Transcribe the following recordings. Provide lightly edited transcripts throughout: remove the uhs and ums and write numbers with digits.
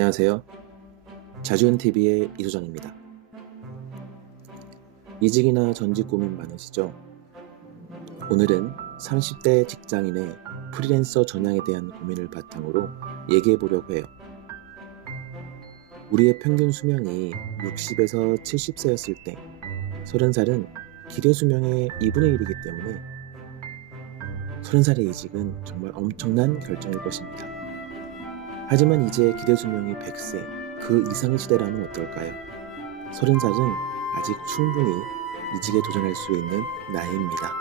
안녕하세요. 자주연TV의 이수정입니다. 이직이나 전직 고민 많으시죠? 오늘은 30대 직장인의 프리랜서 전향에 대한 고민을 바탕으로 얘기해 보려고 해요. 우리의 평균 수명이 60에서 70세였을 때 30살은 기대 수명의 2분의 1이기 때문에 30살의 이직은 정말 엄청난 결정일 것입니다. 하지만 이제 기대 수명이 100세, 그 이상의 시대라면 어떨까요? 30살은 아직 충분히 이직에 도전할 수 있는 나이입니다.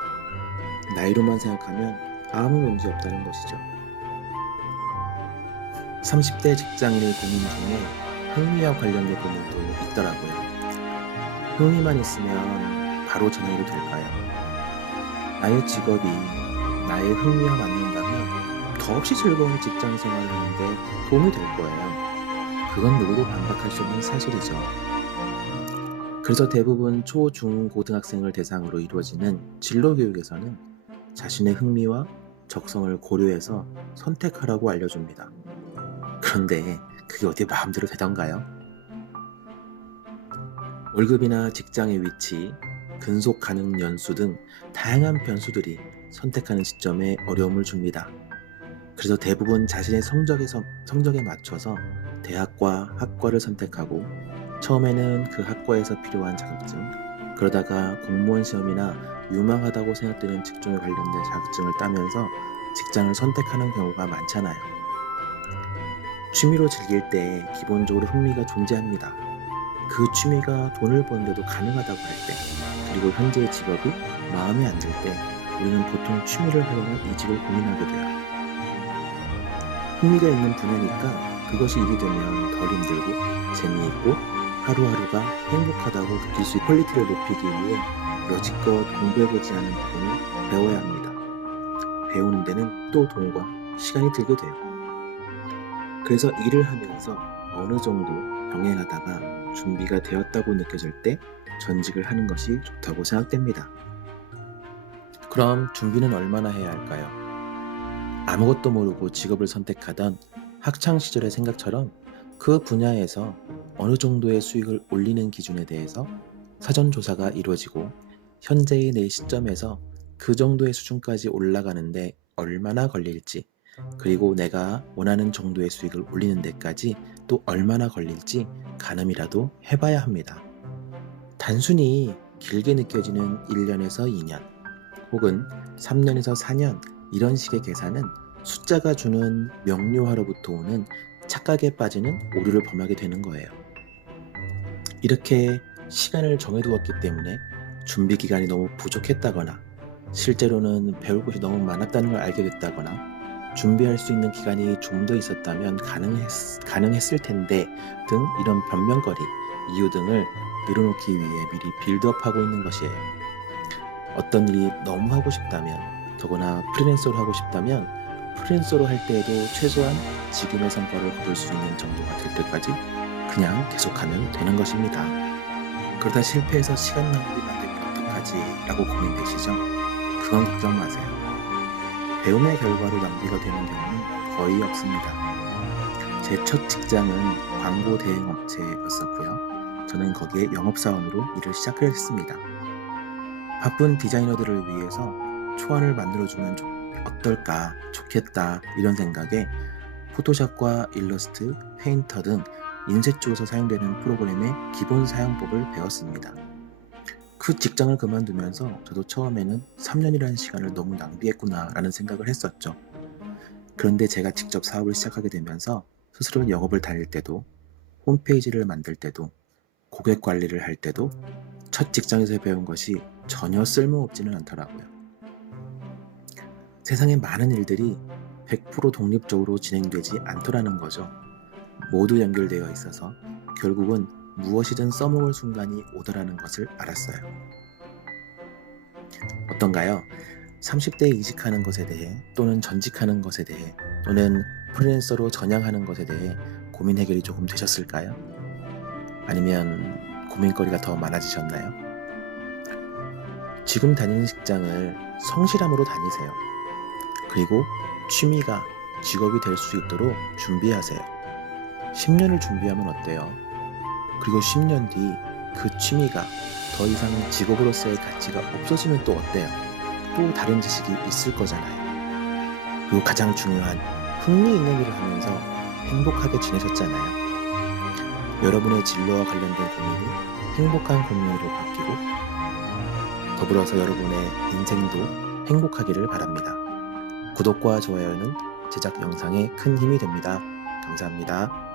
나이로만 생각하면 아무 문제 없다는 것이죠. 30대 직장인의 고민 중에 흥미와 관련된 고민도 있더라고요. 흥미만 있으면 바로 전환이 될까요? 나의 직업이 나의 흥미와 맞는다면 더없이 즐거운 직장 생활을 하는데 도움이 될 거예요. 그건 누구도 반박할 수 없는 사실이죠. 그래서 대부분 초, 중, 고등학생을 대상으로 이루어지는 진로 교육에서는 자신의 흥미와 적성을 고려해서 선택하라고 알려줍니다. 그런데 그게 어디 마음대로 되던가요? 월급이나 직장의 위치, 근속 가능 연수 등 다양한 변수들이 선택하는 시점에 어려움을 줍니다. 그래서 대부분 자신의 성적에 맞춰서 대학과 학과를 선택하고 처음에는 그 학과에서 필요한 자격증, 그러다가 공무원 시험이나 유망하다고 생각되는 직종에 관련된 자격증을 따면서 직장을 선택하는 경우가 많잖아요. 취미로 즐길 때 기본적으로 흥미가 존재합니다. 그 취미가 돈을 버는데도 가능하다고 할 때, 그리고 현재의 직업이 마음에 안 들 때 우리는 보통 취미를 활용한 이직을 고민하게 돼요. 흥미가 있는 분야니까 그것이 일이 되면 덜 힘들고 재미있고 하루하루가 행복하다고 느낄 수 있는 퀄리티를 높이기 위해 여지껏 공부해보지 않은 부분을 배워야 합니다. 배우는 데는 또 돈과 시간이 들게 돼요. 그래서 일을 하면서 어느 정도 병행하다가 준비가 되었다고 느껴질 때 전직을 하는 것이 좋다고 생각됩니다. 그럼 준비는 얼마나 해야 할까요? 아무것도 모르고 직업을 선택하던 학창시절의 생각처럼 그 분야에서 어느 정도의 수익을 올리는 기준에 대해서 사전 조사가 이루어지고 현재의 내 시점에서 그 정도의 수준까지 올라가는데 얼마나 걸릴지, 그리고 내가 원하는 정도의 수익을 올리는 데까지 또 얼마나 걸릴지 가늠이라도 해봐야 합니다. 단순히 길게 느껴지는 1년에서 2년 혹은 3년에서 4년 이런 식의 계산은 숫자가 주는 명료화로부터 오는 착각에 빠지는 오류를 범하게 되는 거예요. 이렇게 시간을 정해두었기 때문에 준비 기간이 너무 부족했다거나 실제로는 배울 것이 너무 많았다는 걸 알게 됐다거나 준비할 수 있는 기간이 좀 더 있었다면 가능했을 텐데 등 이런 변명거리, 이유 등을 늘어놓기 위해 미리 빌드업하고 있는 것이에요. 어떤 일이 너무 하고 싶다면, 더구나 프리랜서로 하고 싶다면 프리랜서로 할 때에도 최소한 지금의 성과를 거둘 수 있는 정도가 될 때까지 그냥 계속하면 되는 것입니다. 그러다 실패해서 시간 낭비가 되면 어떡하지? 라고 고민되시죠? 그건 걱정 마세요. 배움의 결과로 낭비가 되는 경우는 거의 없습니다. 제 첫 직장은 광고 대행 업체였었고요. 저는 거기에 영업사원으로 일을 시작을 했습니다. 바쁜 디자이너들을 위해서 초안을 만들어주면 어떨까, 좋겠다 이런 생각에 포토샵과 일러스트, 페인터 등 인쇄 쪽에서 사용되는 프로그램의 기본 사용법을 배웠습니다. 그 직장을 그만두면서 저도 처음에는 3년이라는 시간을 너무 낭비했구나 라는 생각을 했었죠. 그런데 제가 직접 사업을 시작하게 되면서 스스로 영업을 다닐 때도, 홈페이지를 만들 때도, 고객 관리를 할 때도 첫 직장에서 배운 것이 전혀 쓸모없지는 않더라고요. 세상의 많은 일들이 100% 독립적으로 진행되지 않더라는 거죠. 모두 연결되어 있어서 결국은 무엇이든 써먹을 순간이 오더라는 것을 알았어요. 어떤가요? 30대에 이직하는 것에 대해, 또는 전직하는 것에 대해, 또는 프리랜서로 전향하는 것에 대해 고민 해결이 조금 되셨을까요? 아니면 고민거리가 더 많아지셨나요? 지금 다니는 직장을 성실함으로 다니세요. 그리고 취미가 직업이 될 수 있도록 준비하세요. 10년을 준비하면 어때요? 그리고 10년 뒤 그 취미가 더 이상 직업으로서의 가치가 없어지면 또 어때요? 또 다른 지식이 있을 거잖아요. 그리고 가장 중요한 흥미 있는 일을 하면서 행복하게 지내셨잖아요. 여러분의 진로와 관련된 고민이 행복한 고민으로 바뀌고 더불어서 여러분의 인생도 행복하기를 바랍니다. 구독과 좋아요는 제작 영상에 큰 힘이 됩니다. 감사합니다.